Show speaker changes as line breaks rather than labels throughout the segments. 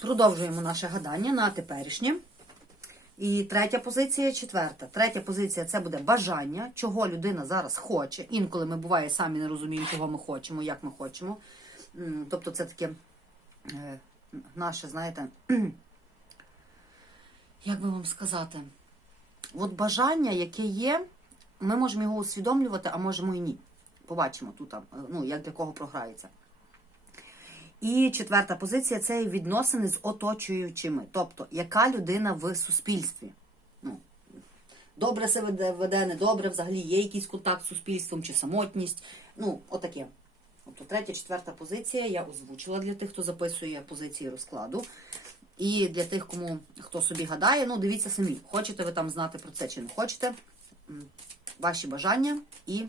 Продовжуємо наше гадання на теперішнє. І третя позиція, четверта. Третя позиція це буде бажання, чого людина зараз хоче. Інколи ми буває самі не розуміємо, чого ми хочемо, як ми хочемо. Тобто, це таке е, наше, знаєте, як би вам сказати, от бажання, яке є, ми можемо його усвідомлювати, а можемо і ні. Побачимо тут, е, ну, як для кого програється. І четверта позиція це відносини з оточуючими. Тобто, яка людина в суспільстві. Ну, добре себе веде, веде, недобре, взагалі є якийсь контакт з суспільством чи самотність. Ну, отаке. Тобто третя, четверта позиція я озвучила для тих, хто записує позиції розкладу. І для тих, кому хто собі гадає, ну дивіться самі, хочете ви там знати про це чи не хочете. Ваші бажання і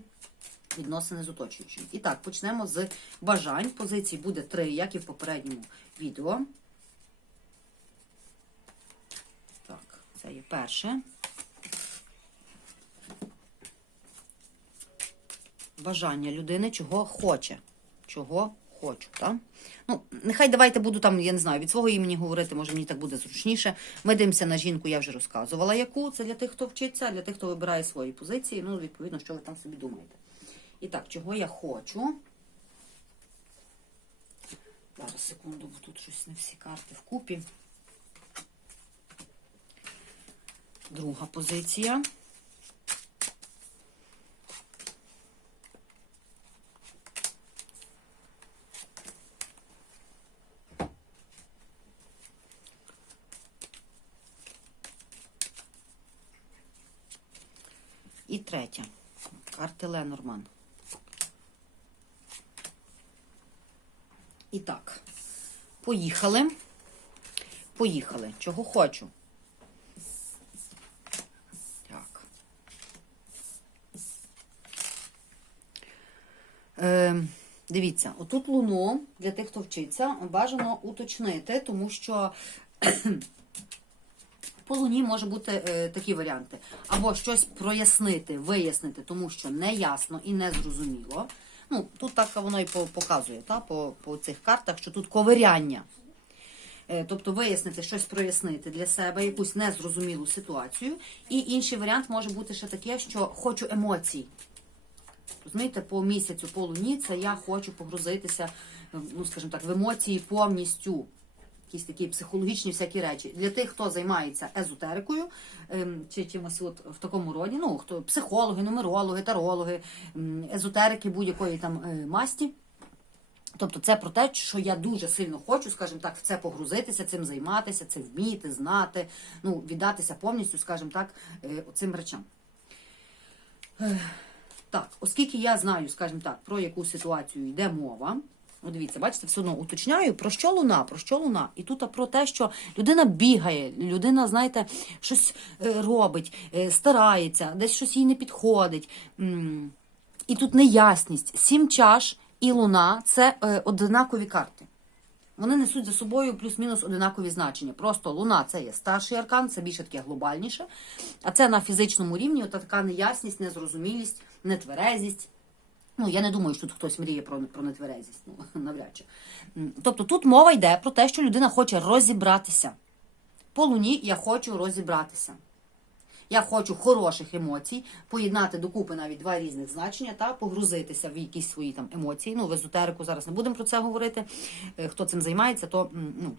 відносини з оточуючим. І так, почнемо з бажань. Позицій буде три, як і в попередньому відео. Так, це є перше. Бажання людини, чого хоче. Чого хочу, так? Ну, нехай давайте буду там, я не знаю, від свого імені говорити, може мені так буде зручніше. Ми дивимося на жінку, я вже розказувала, яку. Це для тих, хто вчиться, для тих, хто вибирає свої позиції. Ну, відповідно, що ви там собі думаєте. І так, чого я хочу? Зараз, секунду, бо тут щось не всі карти вкупі. Друга позиція. І третя. Карти Ленорман. І так, поїхали. Поїхали. Чого хочу? Так. Е, дивіться, отут луну для тих, хто вчиться, бажано уточнити, тому що по луні може бути е, такі варіанти. Або щось прояснити, вияснити, тому що не ясно і не зрозуміло. Ну, тут так воно і показує, та, по, по цих картах, що тут ковиряння. Е, Тобто вияснити, щось прояснити для себе, якусь незрозумілу ситуацію. І інший варіант може бути ще таке, що хочу емоцій. Розумієте, по місяцю, по луні, це я хочу погрузитися, ну, скажімо так, в емоції повністю. Якісь такі психологічні всякі речі. Для тих, хто займається езотерикою, ем, чи чимось от в такому роді, ну, хто психологи, нумерологи, тарологи, езотерики будь-якої там е, масті. Тобто це про те, що я дуже сильно хочу, скажімо так, в це погрузитися, цим займатися, це вміти, знати, ну, віддатися повністю, скажімо так, е, цим речам. Так, оскільки я знаю, скажімо так, про яку ситуацію йде мова. От дивіться, бачите, все одно уточняю, про що луна, про що луна. І тут про те, що людина бігає, людина, знаєте, щось е, робить, е, старається, десь щось їй не підходить. І тут неясність. Сім чаш і луна це е, однакові карти. Вони несуть за собою плюс-мінус одинакові значення. Просто луна це є старший аркан, це більше таке глобальніше. А це на фізичному рівні ота така неясність, незрозумілість, нетверезість. Ну, я не думаю, що тут хтось мріє про, про нетверезість. Ну, навряд чи. Тобто тут мова йде про те, що людина хоче розібратися. По луні я хочу розібратися. Я хочу хороших емоцій, поєднати докупи навіть два різних значення та погрузитися в якісь свої там емоції. Ну, в езотерику зараз не будемо про це говорити. Е, Хто цим займається, то ну,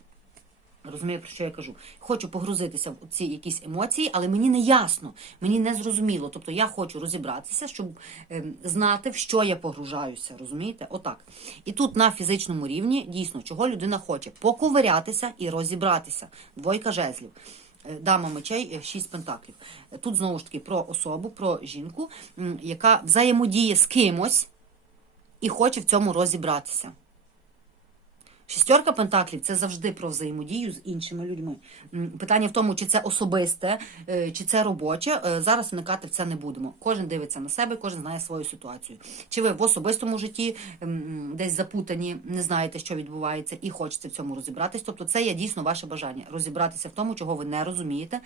розуміє, про що я кажу. Хочу погрузитися в ці якісь емоції, але мені не ясно, мені не зрозуміло. Тобто я хочу розібратися, щоб ем, знати, в що я погружаюся. Розумієте? Отак. І тут на фізичному рівні дійсно, чого людина хоче поковирятися і розібратися. Двойка жезлів. Е, Дама мечей, е, шість пентаклів. Е, Тут знову ж таки про особу, про жінку, яка взаємодіє з кимось і хоче в цьому розібратися. Шістерка пентаклів це завжди про взаємодію з іншими людьми. Питання в тому, чи це особисте, е, чи це робоче. Е, Зараз вникати в це не будемо. Кожен дивиться на себе, кожен знає свою ситуацію. Чи ви в особистому житті десь запутані, не знаєте, що відбувається, і хочете в цьому розібратись. Тобто, це є дійсно ваше бажання розібратися в тому, чого ви не розумієте.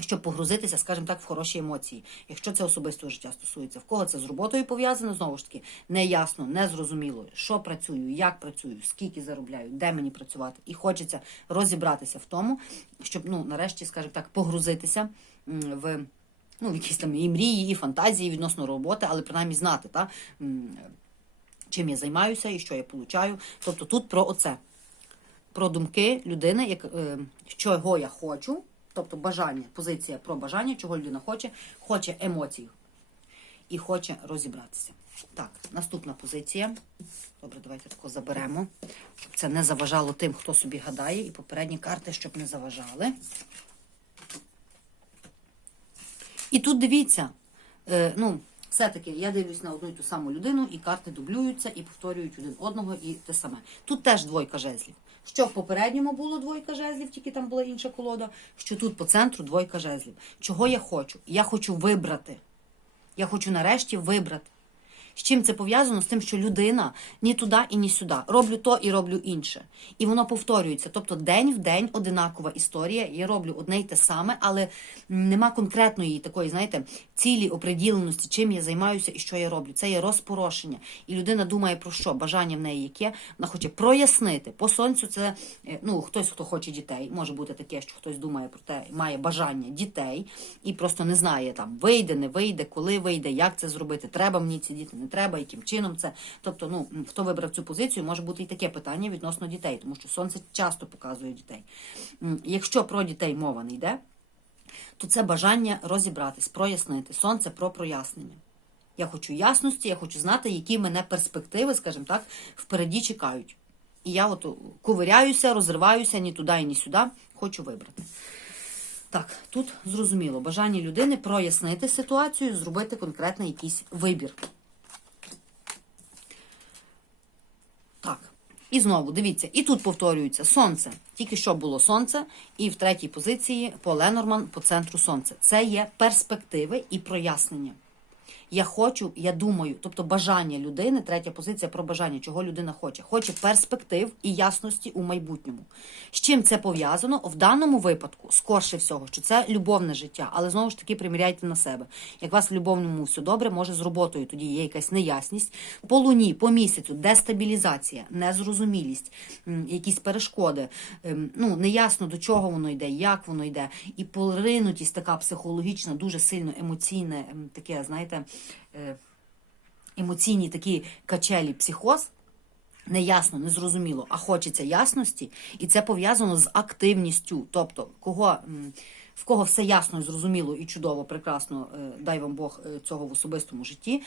Щоб погрузитися, скажімо так, в хороші емоції. Якщо це особистого життя стосується, в кого це з роботою пов'язано, знову ж таки, неясно, незрозуміло, що працюю, як працюю, скільки заробляю, де мені працювати. І хочеться розібратися в тому, щоб ну, нарешті, скажімо так, погрузитися в. Ну, якісь там і мрії, і фантазії відносно роботи, але принаймні знати, та, чим я займаюся і що я получаю. Тобто тут про оце про думки людини, як, е, чого я хочу, тобто бажання, позиція про бажання, чого людина хоче, хоче емоцій і хоче розібратися. Так, наступна позиція. Добре, давайте тако заберемо, щоб це не заважало тим, хто собі гадає, і попередні карти, щоб не заважали. І тут дивіться, е, ну, все-таки я дивлюсь на одну і ту саму людину, і карти дублюються, і повторюють один одного, і те саме. Тут теж двойка жезлів. Що в попередньому було двойка жезлів, тільки там була інша колода, що тут по центру двойка жезлів. Чого я хочу? Я хочу вибрати. Я хочу нарешті вибрати. З чим це пов'язано? З тим, що людина ні туди і ні сюди. Роблю то і роблю інше. І воно повторюється. Тобто день в день одинакова історія. Я роблю одне й те саме, але нема конкретної такої, знаєте, цілі оприділеності, чим я займаюся і що я роблю. Це є розпорошення. І людина думає про що? Бажання в неї яке. Вона хоче прояснити. По сонцю це е, ну хтось, хто хоче дітей. Може бути таке, що хтось думає про те, має бажання дітей і просто не знає там, вийде, не вийде, коли вийде, як це зробити, треба мені ці діти, не треба, яким чином це. Тобто, ну хто вибрав цю позицію, може бути і таке питання відносно дітей, тому що сонце часто показує дітей. Якщо про дітей мова не йде, то це бажання розібратись, прояснити. Сонце про прояснення. Я хочу ясності, я хочу знати, які мене перспективи, скажімо так, впереді чекають. І я от ковиряюся, розриваюся ні туди, ні сюди, хочу вибрати. Так, тут зрозуміло, бажання людини прояснити ситуацію, зробити конкретний якийсь вибір. Так. І знову дивіться, і тут повторюється сонце. Тільки що було сонце, і в третій позиції по Ленорман по центру сонце. Це є перспективи і прояснення. Я хочу, я думаю, тобто бажання людини, третя позиція про бажання, чого людина хоче. Хоче перспектив і ясності у майбутньому. З чим це пов'язано? В даному випадку, скорше всього, що це любовне життя, але знову ж таки приміряйте на себе. Як вас в любовному все добре, може з роботою тоді є якась неясність. По луні, по місяцю, дестабілізація, незрозумілість, якісь перешкоди. ем, Ну, неясно до чого воно йде, як воно йде. І поринутість така психологічна, дуже сильно емоційне, ем, таке, знаєте, емоційні такі качелі психоз. Неясно, незрозуміло, а хочеться ясності, і це пов'язано з активністю. Тобто, кого, в кого все ясно, зрозуміло і чудово, прекрасно, е, дай вам Бог е, цього в особистому житті,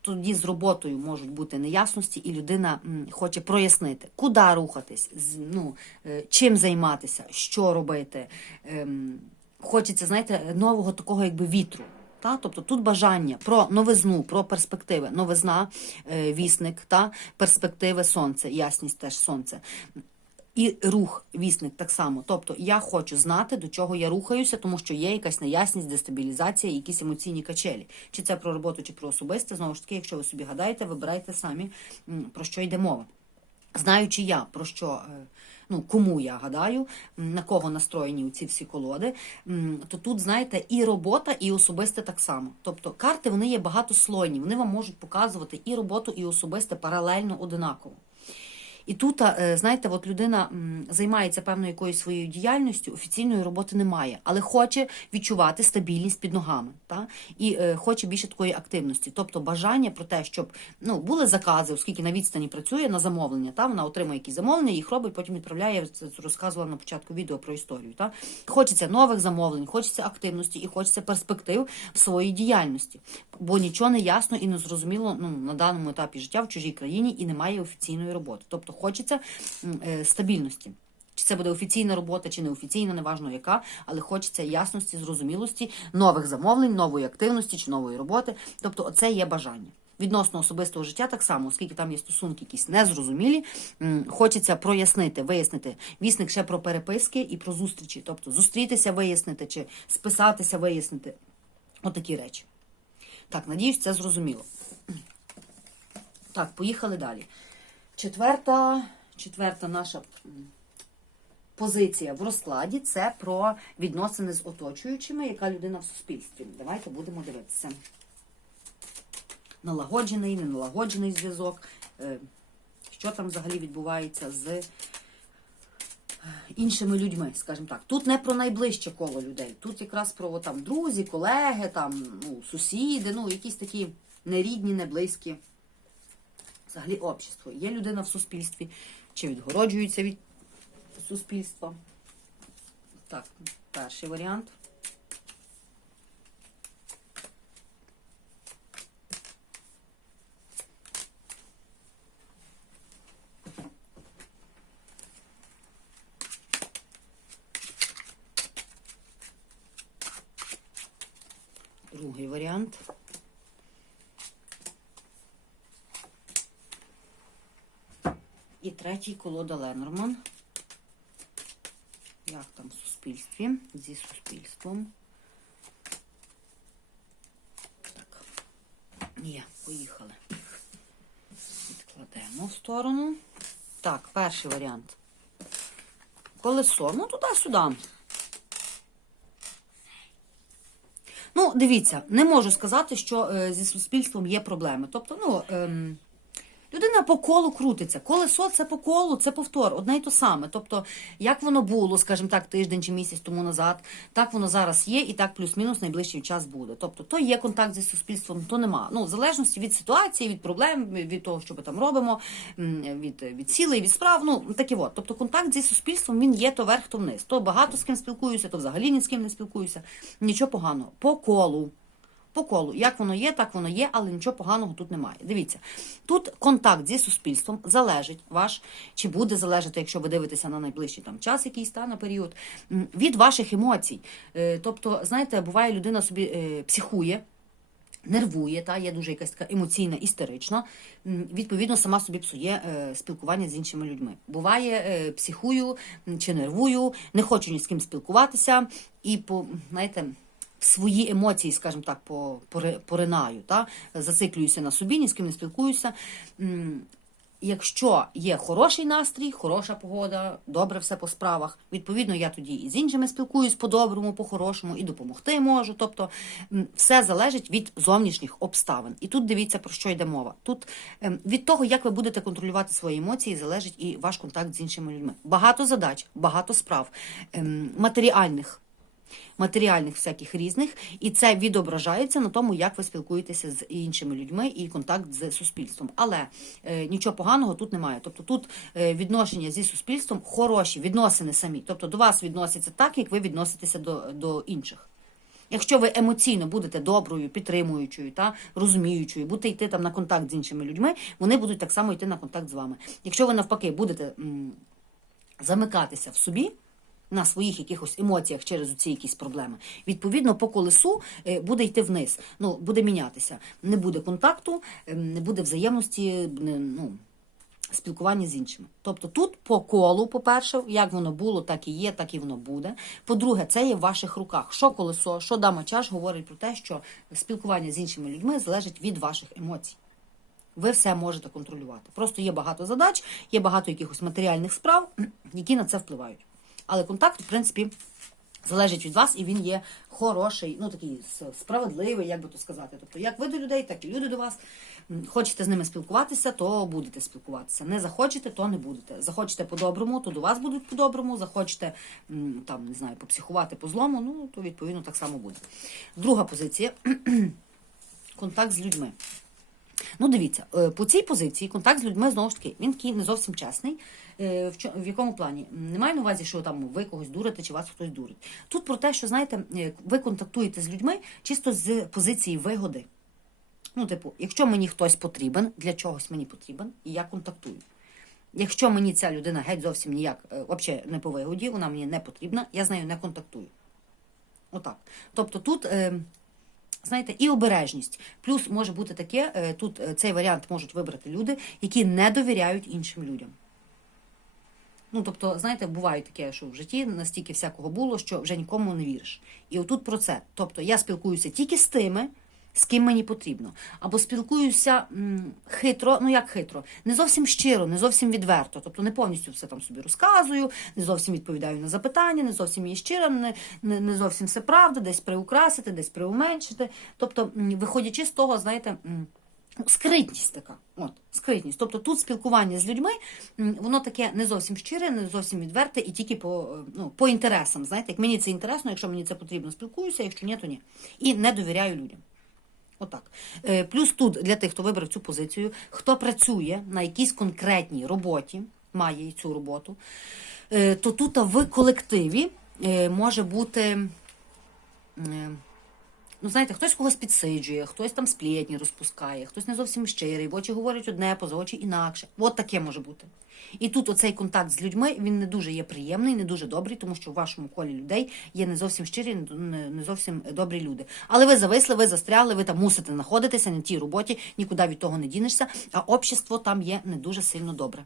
тоді з роботою можуть бути неясності, і людина хоче прояснити, куди рухатись, ну, е, чим займатися, що робити. Ем, Хочеться, знаєте, нового такого якби вітру. Та? Тобто тут бажання про новизну, про перспективи. Новизна, е, вісник, та? перспективи сонце, ясність теж сонце. І рух, вісник так само. Тобто я хочу знати, до чого я рухаюся, тому що є якась неясність, дестабілізація, якісь емоційні качелі. Чи це про роботу, чи про особисте. Знову ж таки, якщо ви собі гадаєте, вибирайте самі, про що йде мова. Знаючи я, про що. е, Ну, кому я гадаю, на кого настроєні ці всі колоди, то тут, знаєте, і робота, і особисте так само. Тобто карти вони є багатослойні, вони вам можуть показувати і роботу, і особисте паралельно одинаково. І тут, е, знаєте, от людина займається певною якоюсь своєю діяльністю, офіційної роботи немає, але хоче відчувати стабільність під ногами, та? і е, хоче більше такої активності. Тобто бажання про те, щоб ну, були закази, оскільки на відстані працює на замовлення, та? вона отримує якісь замовлення, їх робить, потім відправляє. Я це розказувала на початку відео про історію. Та? Хочеться нових замовлень, хочеться активності і хочеться перспектив в своїй діяльності. Бо нічого не ясно і не зрозуміло ну, на даному етапі життя в чужій країні і немає офіційної роботи. Тобто хочеться е, стабільності. Чи це буде офіційна робота, чи неофіційна, неважно яка, але хочеться ясності, зрозумілості, нових замовлень, нової активності чи нової роботи. Тобто, це є бажання. Відносно особистого життя так само, оскільки там є стосунки якісь незрозумілі, хочеться прояснити, вияснити. Вісник ще про переписки і про зустрічі. Тобто зустрітися, вияснити, чи списатися, вияснити. Отакі речі. Так, надіюсь, це зрозуміло. Так, поїхали далі. Четверта, четверта наша позиція в розкладі це про відносини з оточуючими, яка людина в суспільстві. Давайте будемо дивитися. Налагоджений, неналагоджений зв'язок, е, що там взагалі відбувається з е, іншими людьми, скажімо так. Тут не про найближче коло людей, тут якраз про там, друзі, колеги, там, ну, сусіди, ну, якісь такі нерідні, неблизькі. Взагалі общество. Є людина в суспільстві, чи відгороджується від суспільства. Так, перший варіант. Другий варіант. І третій колода Ленорман. Як там в суспільстві? Зі суспільством. Так. Є, поїхали. Відкладемо в сторону. Так, перший варіант. Колесо. Ну, туди-сюди. Ну, дивіться, не можу сказати, що е, зі суспільством є проблеми. Тобто, ну. Ем, Людина по колу крутиться. Колесо це по колу, це повтор, одне й то саме. Тобто, як воно було, скажімо так, тиждень чи місяць тому назад, так воно зараз є, і так плюс-мінус найближчий час буде. Тобто, то є контакт зі суспільством, то нема. Ну, в залежності від ситуації, від проблем, від того, що ми там робимо, від, від цілей, від справ. Ну такі от. Тобто, контакт зі суспільством він є то верх, то вниз. То багато з ким спілкуюся, то взагалі ні з ким не спілкуюся. Нічого поганого. По колу. По колу, як воно є, так воно є, але нічого поганого тут немає. Дивіться, тут контакт зі суспільством залежить ваш, чи буде залежати, якщо ви дивитеся на найближчий там час, якийсь та період, від ваших емоцій. Е, Тобто, знаєте, буває, людина собі е, психує. Нервує, та є дуже якась така емоційна, істерична. Відповідно, сама собі псує е, спілкування з іншими людьми. Буває, е, психую чи нервую, не хочу ні з ким спілкуватися, і по знаєте, свої емоції, скажімо так, поринаю, та? зациклююся на собі, ні з ким не спілкуюся. Якщо є хороший настрій, хороша погода, добре все по справах, відповідно, я тоді і з іншими спілкуюсь по-доброму, по-хорошому, і допомогти можу. Тобто все залежить від зовнішніх обставин. І тут дивіться про що йде мова. Тут ем, від того, як ви будете контролювати свої емоції, залежить і ваш контакт з іншими людьми. Багато задач, багато справ ем, матеріальних матеріальних всяких різних, і це відображається на тому, як ви спілкуєтеся з іншими людьми і контакт з суспільством. Але е, нічого поганого тут немає. Тобто тут е, відношення зі суспільством хороші, відносини самі. Тобто до вас відносяться так, як ви відноситеся до, до інших. Якщо ви емоційно будете доброю, підтримуючою та розуміючою, будете йти там на контакт з іншими людьми, вони будуть так само йти на контакт з вами. Якщо ви навпаки будете м, замикатися в собі. На своїх якихось емоціях через ці якісь проблеми. Відповідно, по колесу е, буде йти вниз. Ну, буде мінятися. Не буде контакту, е, не буде взаємності, ну, спілкування з іншими. Тобто тут по колу, по-перше, як воно було, так і є, так і воно буде. По-друге, це є в ваших руках. Що колесо, що дама чаш говорить про те, що спілкування з іншими людьми залежить від ваших емоцій. Ви все можете контролювати. Просто є багато задач, є багато якихось матеріальних справ, які на це впливають. Але контакт, в принципі, залежить від вас, і він є хороший, ну такий справедливий, як би то сказати. Тобто, як ви до людей, так і люди до вас. Хочете з ними спілкуватися, то будете спілкуватися. Не захочете, то не будете. Захочете по-доброму, то до вас будуть по-доброму. Захочете там, не знаю, попсихувати по злому, ну то відповідно так само буде. Друга позиція контакт з людьми. Ну, дивіться, е, по цій позиції контакт з людьми знову ж таки він такий не зовсім чесний. Е, В, якому плані? Немає на увазі, що там ви когось дурите чи вас хтось дурить. Тут про те, що знаєте, ви контактуєте з людьми чисто з позиції вигоди. Ну, типу, якщо мені хтось потрібен, для чогось мені потрібен, і я контактую. Якщо мені ця людина геть зовсім ніяк е, взагалі не по вигоді, вона мені не потрібна, я з нею не контактую. Отак. Тобто тут. Знаєте, і обережність. Плюс може бути таке, е, тут е, цей варіант можуть вибрати люди, які не довіряють іншим людям. Ну, тобто, знаєте, буває таке, що в житті настільки всякого було, що вже нікому не віриш. І отут про це. Тобто я спілкуюся тільки з тими, з ким мені потрібно. Або спілкуюся м, хитро, ну як хитро, не зовсім щиро, не зовсім відверто. Тобто не повністю все там собі розказую, не зовсім відповідаю на запитання, не зовсім є щира, не, не, не зовсім все правда, десь приукрасити, десь приуменшити. Тобто, м, виходячи з того, знаєте. м, Скритність така, от скритність. Тобто тут спілкування з людьми, воно таке не зовсім щире, не зовсім відверте і тільки по, е, ну, по інтересам. Знаєте, як мені це інтересно, якщо мені це потрібно, спілкуюся, якщо ні, то ні. І не довіряю людям. Отак. Е, Плюс тут для тих, хто вибрав цю позицію, хто працює на якійсь конкретній роботі, має цю роботу, е, то тут в колективі е, може бути. Ну, знаєте, хтось когось підсиджує, хтось там сплетні розпускає, хтось не зовсім щирий, в очі говорить одне, поза очі інакше. От таке може бути. І тут оцей контакт з людьми він не дуже є приємний, не дуже добрий, тому що в вашому колі людей є не зовсім щирі, не зовсім добрі люди. Але ви зависли, ви застрягли, ви там мусите знаходитися на тій роботі, нікуди від того не дінешся, а общество там є не дуже сильно добре.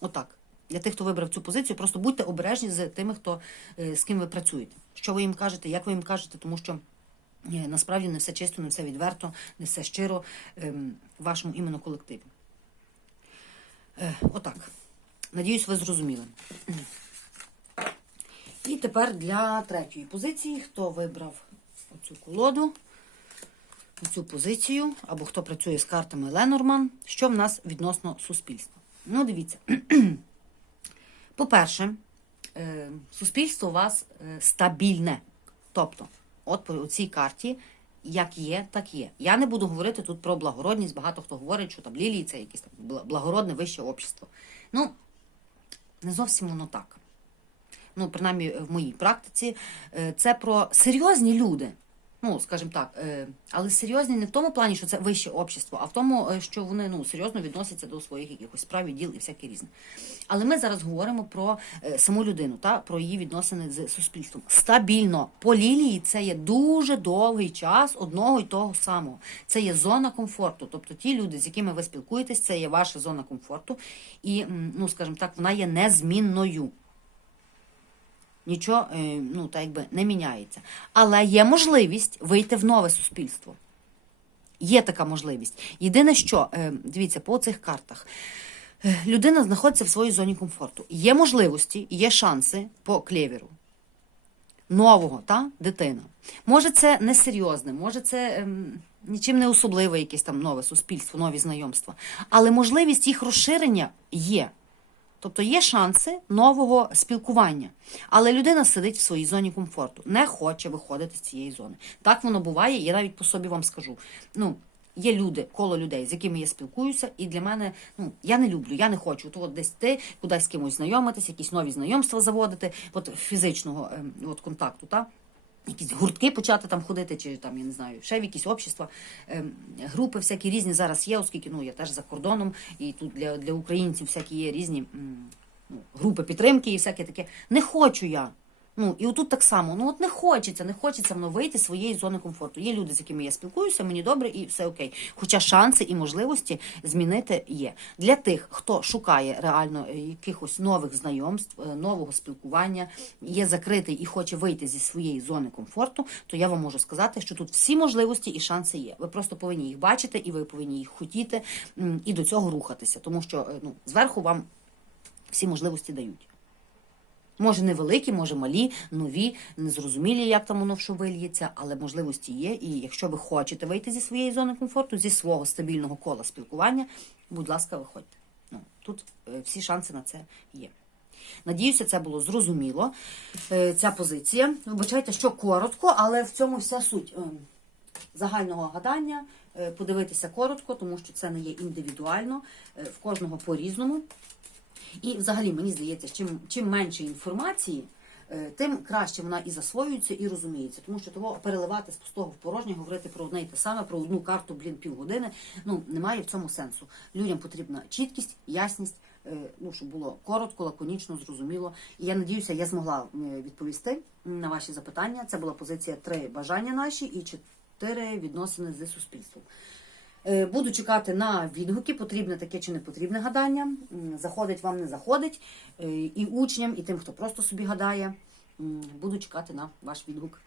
Отак. Для тих, хто вибрав цю позицію, просто будьте обережні з тими, хто е, з ким ви працюєте. Що ви їм кажете, як ви їм кажете, тому що. Е, Насправді не все чисто, не все відверто, не все щиро ем, вашому іменно колективі. Е, отак. Надіюсь, ви зрозуміли. І тепер для третьої позиції, хто вибрав оцю колоду, цю позицію, або хто працює з картами Ленорман, що в нас відносно суспільства. Ну, дивіться. По-перше, е, суспільство у вас стабільне. Тобто, от по цій карті, як є, так є. Я не буду говорити тут про благородність. Багато хто говорить, що там лілії це якесь там благородне вище общество. Ну, не зовсім воно так. Ну, принаймні в моїй практиці, е, це про серйозні люди. Ну, скажімо так, е, але серйозні не в тому плані, що це вище общество, а в тому, е, що вони ну, серйозно відносяться до своїх якихось справ, і діл і всяке різне. Але ми зараз говоримо про е, саму людину, та, про її відносини з суспільством. Стабільно. По лілії це є дуже довгий час одного і того самого. Це є зона комфорту. Тобто ті люди, з якими ви спілкуєтесь, це є ваша зона комфорту. І, ну, скажімо так, вона є незмінною нічого е, ну, так якби не міняється. Але є можливість вийти в нове суспільство. Є така можливість. Єдине, що, е, дивіться, по цих картах. е, Людина знаходиться в своїй зоні комфорту. Є можливості, є шанси по клєвіру. Нового, та дитина. Може, це несерйозне, може, це ем, нічим не особливе якесь там нове суспільство, нові знайомства. Але можливість їх розширення є. Тобто є шанси нового спілкування. Але людина сидить в своїй зоні комфорту, не хоче виходити з цієї зони. Так воно буває, я навіть по собі вам скажу. Ну, є люди, коло людей, з якими я спілкуюся, і для мене ну я не люблю, я не хочу. То от десь ти кудись з кимось знайомитись, якісь нові знайомства заводити, от фізичного ем, от контакту, та якісь гуртки почати там ходити, чи там, я не знаю, ще в якісь общества, ем, групи всякі різні зараз є, оскільки ну, я теж за кордоном, і тут для, для українців всякі є різні ну, групи підтримки і всяке таке. Не хочу я. Ну, і отут так само, ну от не хочеться, не хочеться воно вийти з своєї зони комфорту. Є люди, з якими я спілкуюся, мені добре і все окей. Хоча шанси і можливості змінити є. Для тих, хто шукає реально е, якихось нових знайомств, е, нового спілкування, є закритий і хоче вийти зі своєї зони комфорту, то я вам можу сказати, що тут всі можливості і шанси є. Ви просто повинні їх бачити, і ви повинні їх хотіти і до цього рухатися, тому що е, ну, зверху вам всі можливості дають. Може невеликі, може малі, нові, незрозумілі, як там воно в що але можливості є. І якщо ви хочете вийти зі своєї зони комфорту, зі свого стабільного кола спілкування, будь ласка, виходьте. Ну, тут е, всі шанси на це є. Надіюся, це було зрозуміло. е, Ця позиція. Вибачайте, що коротко, але в цьому вся суть е, загального гадання. Е, Подивитися коротко, тому що це не є індивідуально, в кожного по-різному. І взагалі мені здається, чим, чим менше інформації, е, тим краще вона і засвоюється, і розуміється. Тому що того переливати з пустого в порожнє, говорити про одне і те саме, про одну карту, блін, півгодини. Ну немає в цьому сенсу. Людям потрібна чіткість, ясність, е, ну щоб було коротко, лаконічно, зрозуміло. І я надіюся, я змогла е, відповісти на ваші запитання. Це була позиція три бажання наші і чотири відносини з суспільством. Е, Буду чекати на відгуки, потрібне таке чи не потрібне гадання. Заходить вам, не заходить. Е, І учням, і тим, хто просто собі гадає. Буду чекати на ваш відгук.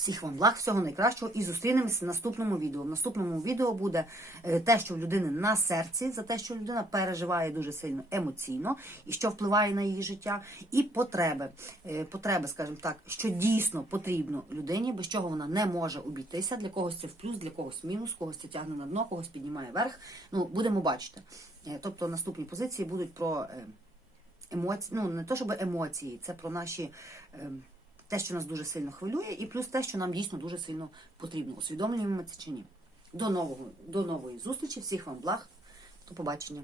Всіх вам благ, всього найкращого і зустрінемося в наступному відео. В наступному відео буде е, те, що в людини на серці, за те, що людина переживає дуже сильно емоційно і що впливає на її життя, і потреби. Е, Потреби, скажімо так, що дійсно потрібно людині, без чого вона не може обійтися. Для когось це в плюс, для когось в мінус, когось це тягне на дно, когось піднімає вверх. Ну, будемо бачити. Е, Тобто наступні позиції будуть про емоції, ну не то щоб емоції, це про наші. Те, що нас дуже сильно хвилює, і плюс те, що нам дійсно дуже сильно потрібно. Усвідомлюємо ми це чи ні. До нового, до нової зустрічі, всіх вам благ, до побачення.